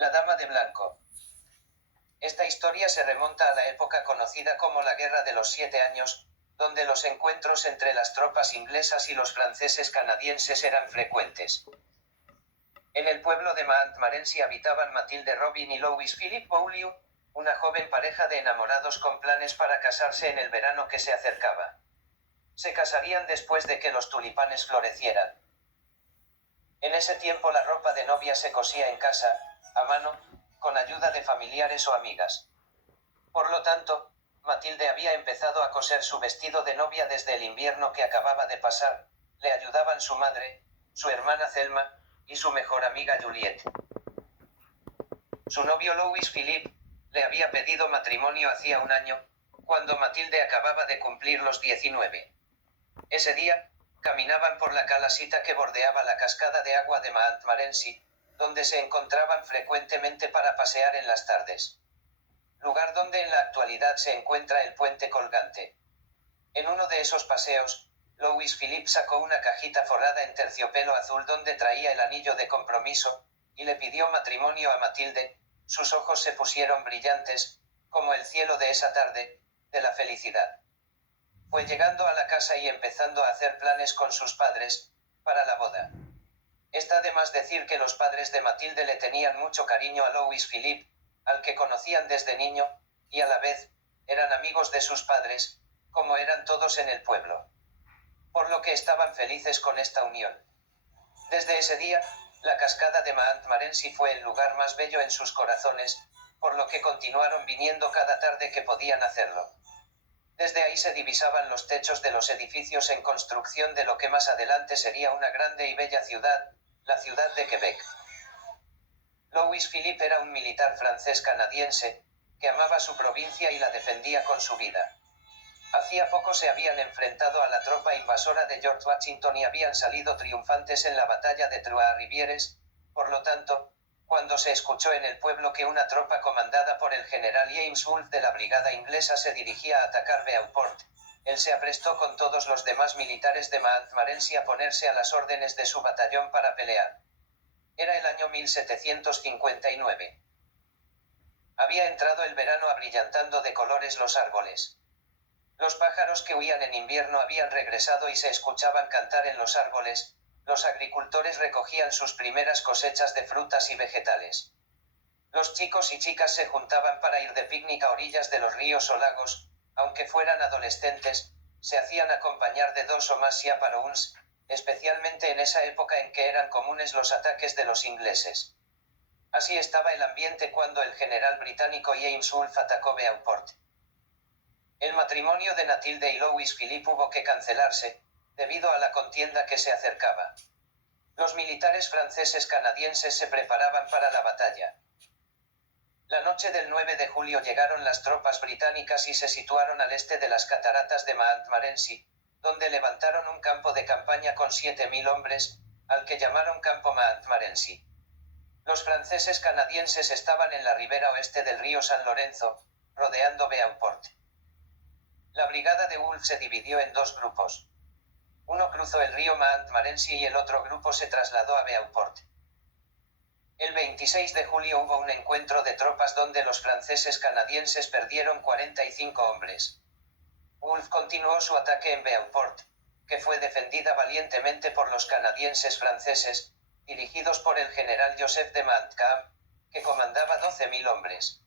La Dama de Blanco. Esta historia se remonta a la época conocida como la Guerra de los 7 Años, donde los encuentros entre las tropas inglesas y los franceses canadienses eran frecuentes. En el pueblo de Montmorency habitaban Matilde Robin y Louis Philippe Beaulieu, una joven pareja de enamorados con planes para casarse en el verano que se acercaba. Se casarían después de que los tulipanes florecieran. En ese tiempo la ropa de novia se cosía en casa, a mano, con ayuda de familiares o amigas. Por lo tanto, Matilde había empezado a coser su vestido de novia desde el invierno que acababa de pasar. Le ayudaban su madre, su hermana Thelma, y su mejor amiga Juliette. Su novio Louis Philippe le había pedido matrimonio hacía un año, cuando Matilde acababa de cumplir los 19. Ese día, caminaban por la calasita que bordeaba la cascada de agua de Montmorency, donde se encontraban frecuentemente para pasear en las tardes. Lugar donde en la actualidad se encuentra el puente colgante. En uno de esos paseos, Louis Philippe sacó una cajita forrada en terciopelo azul donde traía el anillo de compromiso, y le pidió matrimonio a Matilde. Sus ojos se pusieron brillantes, como el cielo de esa tarde, de la felicidad. Fue llegando a la casa y empezando a hacer planes con sus padres, para la boda. Está de más decir que los padres de Matilde le tenían mucho cariño a Louis Philippe, al que conocían desde niño, y a la vez, eran amigos de sus padres, como eran todos en el pueblo. Por lo que estaban felices con esta unión. Desde ese día, la cascada de Montmorency fue el lugar más bello en sus corazones, por lo que continuaron viniendo cada tarde que podían hacerlo. Desde ahí se divisaban los techos de los edificios en construcción de lo que más adelante sería una grande y bella ciudad, la ciudad de Quebec. Louis Philippe era un militar francés canadiense, que amaba su provincia y la defendía con su vida. Hacía poco se habían enfrentado a la tropa invasora de George Washington y habían salido triunfantes en la batalla de Trois-Rivières. Por lo tanto, cuando se escuchó en el pueblo que una tropa comandada por el general James Wolfe de la brigada inglesa se dirigía a atacar Beauport, él se aprestó con todos los demás militares de Montmorency a ponerse a las órdenes de su batallón para pelear. Era el año 1759. Había entrado el verano abrillantando de colores los árboles. Los pájaros que huían en invierno habían regresado y se escuchaban cantar en los árboles. Los agricultores recogían sus primeras cosechas de frutas y vegetales. Los chicos y chicas se juntaban para ir de picnic a orillas de los ríos o lagos. Aunque fueran adolescentes, se hacían acompañar de 2 o más chaperons, especialmente en esa época en que eran comunes los ataques de los ingleses. Así estaba el ambiente cuando el general británico James Wolfe atacó Beauport. El matrimonio de Matilde y Louis Philippe hubo que cancelarse, debido a la contienda que se acercaba. Los militares franceses canadienses se preparaban para la batalla. La noche del 9 de julio llegaron las tropas británicas y se situaron al este de las cataratas de Montmorency, donde levantaron un campo de campaña con 7.000 hombres, al que llamaron Campo Montmorency. Los franceses canadienses estaban en la ribera oeste del río San Lorenzo, rodeando Beauport. La brigada de Wolfe se dividió en 2 grupos. Uno cruzó el río Montmorency y el otro grupo se trasladó a Beauport. El 26 de julio hubo un encuentro de tropas donde los franceses canadienses perdieron 45 hombres. Wolfe continuó su ataque en Beauport, que fue defendida valientemente por los canadienses franceses, dirigidos por el general Joseph de Montcalm, que comandaba 12.000 hombres.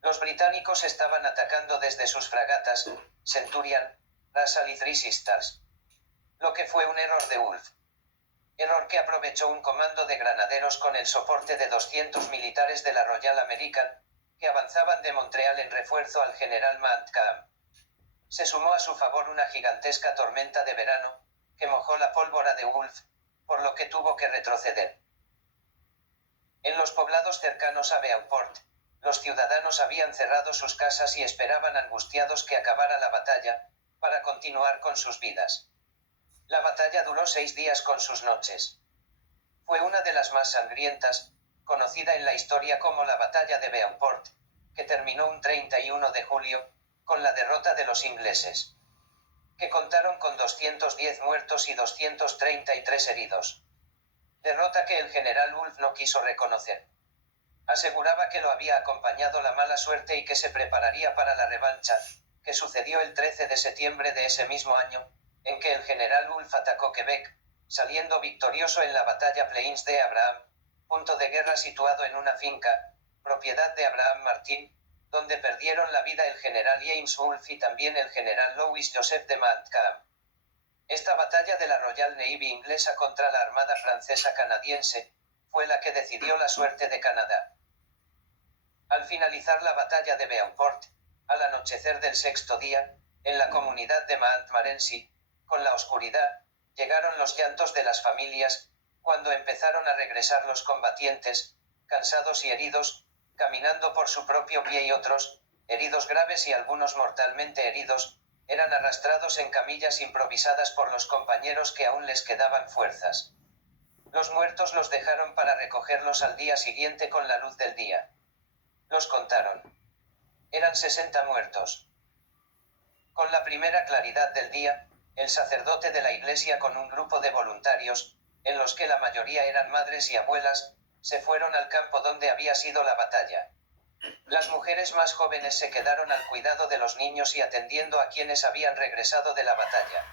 Los británicos estaban atacando desde sus fragatas, Centurion, Russell y Three Sisters. Lo que fue un error de Wolfe. Error que aprovechó un comando de granaderos con el soporte de 200 militares de la Royal American, que avanzaban de Montreal en refuerzo al general Montcalm. Se sumó a su favor una gigantesca tormenta de verano, que mojó la pólvora de Wolfe, por lo que tuvo que retroceder. En los poblados cercanos a Beauport, los ciudadanos habían cerrado sus casas y esperaban angustiados que acabara la batalla, para continuar con sus vidas. La batalla duró 6 días con sus noches. Fue una de las más sangrientas, conocida en la historia como la batalla de Beauport, que terminó un 31 de julio, con la derrota de los ingleses, que contaron con 210 muertos y 233 heridos. derrota que el general Wolfe no quiso reconocer. Aseguraba que lo había acompañado la mala suerte y que se prepararía para la revancha, que sucedió el 13 de septiembre de ese mismo año, en que el general Wolfe atacó Quebec, saliendo victorioso en la batalla Plains de Abraham, punto de guerra situado en una finca, propiedad de Abraham Martin, donde perdieron la vida el general James Wolfe y también el general Louis Joseph de Montcalm. Esta batalla de la Royal Navy inglesa contra la Armada Francesa canadiense fue la que decidió la suerte de Canadá. Al finalizar la batalla de Beauport, al anochecer del sexto día, en la comunidad de Montmorency, con la oscuridad, llegaron los llantos de las familias, cuando empezaron a regresar los combatientes, cansados y heridos, caminando por su propio pie y otros, heridos graves y algunos mortalmente heridos, eran arrastrados en camillas improvisadas por los compañeros que aún les quedaban fuerzas. Los muertos los dejaron para recogerlos al día siguiente con la luz del día. Los contaron. Eran 60 muertos. Con la primera claridad del día, el sacerdote de la iglesia con un grupo de voluntarios, en los que la mayoría eran madres y abuelas, se fueron al campo donde había sido la batalla. Las mujeres más jóvenes se quedaron al cuidado de los niños y atendiendo a quienes habían regresado de la batalla.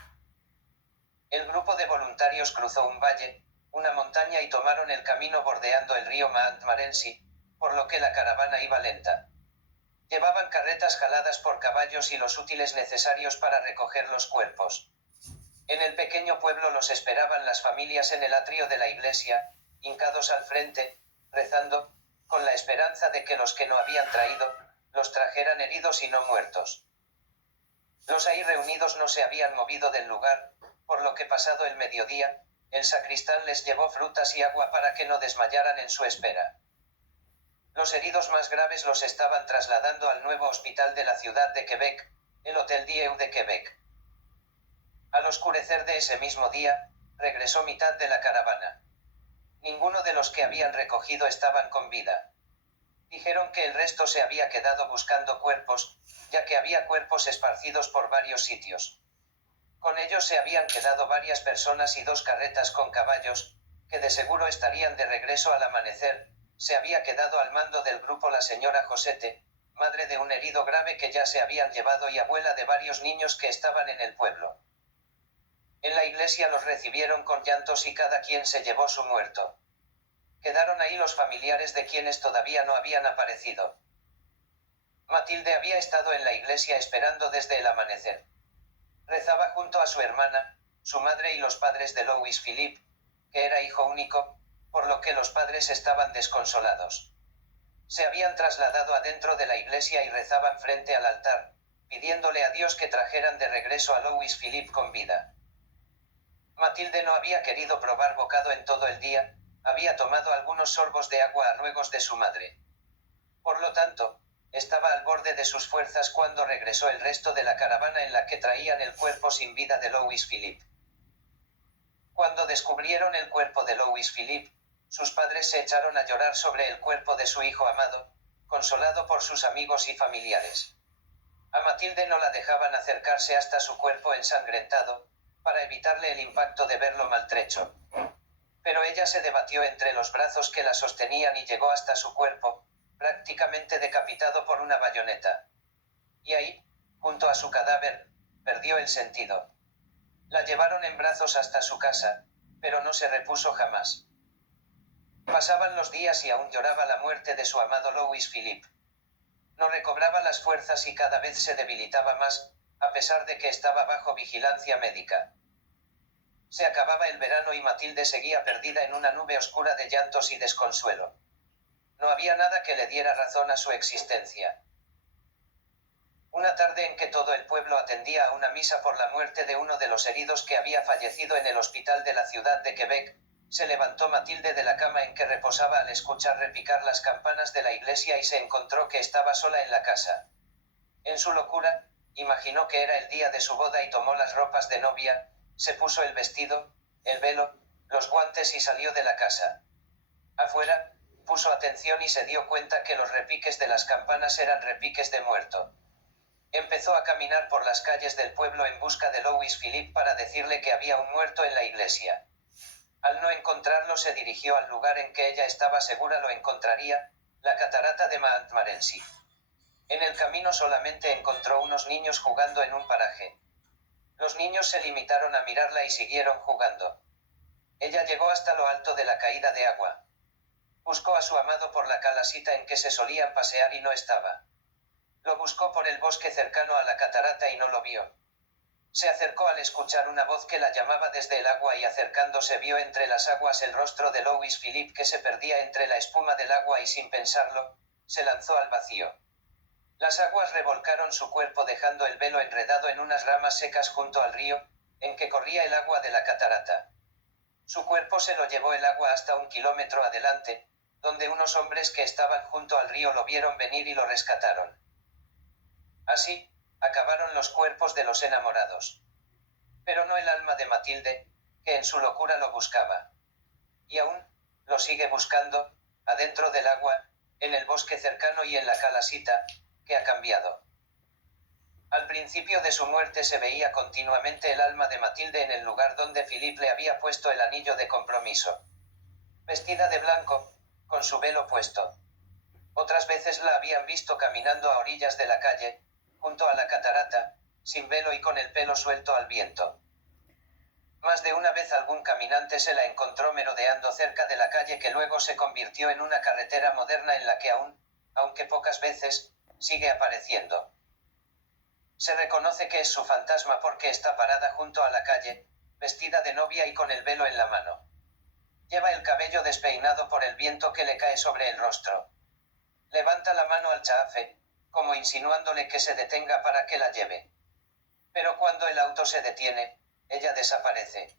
El grupo de voluntarios cruzó un valle, una montaña y tomaron el camino bordeando el río Montmorency, por lo que la caravana iba lenta. Llevaban carretas jaladas por caballos y los útiles necesarios para recoger los cuerpos. En el pequeño pueblo los esperaban las familias en el atrio de la iglesia, hincados al frente, rezando, con la esperanza de que los que no habían traído, los trajeran heridos y no muertos. Los ahí reunidos no se habían movido del lugar, por lo que pasado el mediodía, el sacristán les llevó frutas y agua para que no desmayaran en su espera. Los heridos más graves los estaban trasladando al nuevo hospital de la ciudad de Quebec, el Hotel Dieu de Quebec. Al oscurecer de ese mismo día, regresó mitad de la caravana. Ninguno de los que habían recogido estaban con vida. Dijeron que el resto se había quedado buscando cuerpos, ya que había cuerpos esparcidos por varios sitios. Con ellos se habían quedado varias personas y 2 carretas con caballos, que de seguro estarían de regreso al amanecer. Se había quedado al mando del grupo la señora Josete, madre de un herido grave que ya se habían llevado y abuela de varios niños que estaban en el pueblo. En la iglesia los recibieron con llantos y cada quien se llevó su muerto. Quedaron ahí los familiares de quienes todavía no habían aparecido. Matilde había estado en la iglesia esperando desde el amanecer. Rezaba junto a su hermana, su madre y los padres de Louis Philippe, que era hijo único, por lo que los padres estaban desconsolados. Se habían trasladado adentro de la iglesia y rezaban frente al altar, pidiéndole a Dios que trajeran de regreso a Louis Philippe con vida. Matilde no había querido probar bocado en todo el día, había tomado algunos sorbos de agua a ruegos de su madre. Por lo tanto, estaba al borde de sus fuerzas cuando regresó el resto de la caravana en la que traían el cuerpo sin vida de Louis Philippe. Cuando descubrieron el cuerpo de Louis Philippe, sus padres se echaron a llorar sobre el cuerpo de su hijo amado, consolado por sus amigos y familiares. A Matilde no la dejaban acercarse hasta su cuerpo ensangrentado, para evitarle el impacto de verlo maltrecho. Pero ella se debatió entre los brazos que la sostenían y llegó hasta su cuerpo, prácticamente decapitado por una bayoneta. Y ahí, junto a su cadáver, perdió el sentido. La llevaron en brazos hasta su casa, pero no se repuso jamás. Pasaban los días y aún lloraba la muerte de su amado Louis Philippe. No recobraba las fuerzas y cada vez se debilitaba más, a pesar de que estaba bajo vigilancia médica. Se acababa el verano y Matilde seguía perdida en una nube oscura de llantos y desconsuelo. No había nada que le diera razón a su existencia. Una tarde en que todo el pueblo atendía a una misa por la muerte de uno de los heridos que había fallecido en el hospital de la ciudad de Quebec, se levantó Matilde de la cama en que reposaba al escuchar repicar las campanas de la iglesia y se encontró que estaba sola en la casa. En su locura, imaginó que era el día de su boda y tomó las ropas de novia, se puso el vestido, el velo, los guantes y salió de la casa. Afuera, puso atención y se dio cuenta que los repiques de las campanas eran repiques de muerto. Empezó a caminar por las calles del pueblo en busca de Louis Philippe para decirle que había un muerto en la iglesia. Al no encontrarlo se dirigió al lugar en que ella estaba segura lo encontraría, la catarata de Montmorency. En el camino solamente encontró unos niños jugando en un paraje. Los niños se limitaron a mirarla y siguieron jugando. Ella llegó hasta lo alto de la caída de agua. Buscó a su amado por la calasita en que se solían pasear y no estaba. Lo buscó por el bosque cercano a la catarata y no lo vio. Se acercó al escuchar una voz que la llamaba desde el agua y acercándose vio entre las aguas el rostro de Louis Philippe que se perdía entre la espuma del agua y sin pensarlo, se lanzó al vacío. Las aguas revolcaron su cuerpo dejando el velo enredado en unas ramas secas junto al río, en que corría el agua de la catarata. Su cuerpo se lo llevó el agua hasta 1 kilómetro adelante, donde unos hombres que estaban junto al río lo vieron venir y lo rescataron. Así, acabaron los cuerpos de los enamorados. Pero no el alma de Matilde, que en su locura lo buscaba. Y aún, lo sigue buscando, adentro del agua, en el bosque cercano y en la calasita, que ha cambiado. Al principio de su muerte se veía continuamente el alma de Matilde en el lugar donde Philippe le había puesto el anillo de compromiso. Vestida de blanco, con su velo puesto. Otras veces la habían visto caminando a orillas de la calle, junto a la catarata, sin velo y con el pelo suelto al viento. Más de una vez algún caminante se la encontró merodeando cerca de la calle que luego se convirtió en una carretera moderna en la que aún, aunque pocas veces, sigue apareciendo. Se reconoce que es su fantasma porque está parada junto a la calle, vestida de novia y con el velo en la mano. Lleva el cabello despeinado por el viento que le cae sobre el rostro. Levanta la mano al chafe, como insinuándole que se detenga para que la lleve. Pero cuando el auto se detiene, ella desaparece.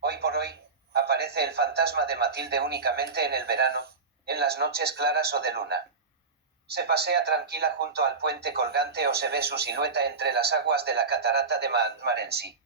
Hoy por hoy, aparece el fantasma de Matilde únicamente en el verano, en las noches claras o de luna. Se pasea tranquila junto al puente colgante o se ve su silueta entre las aguas de la catarata de Montmorency.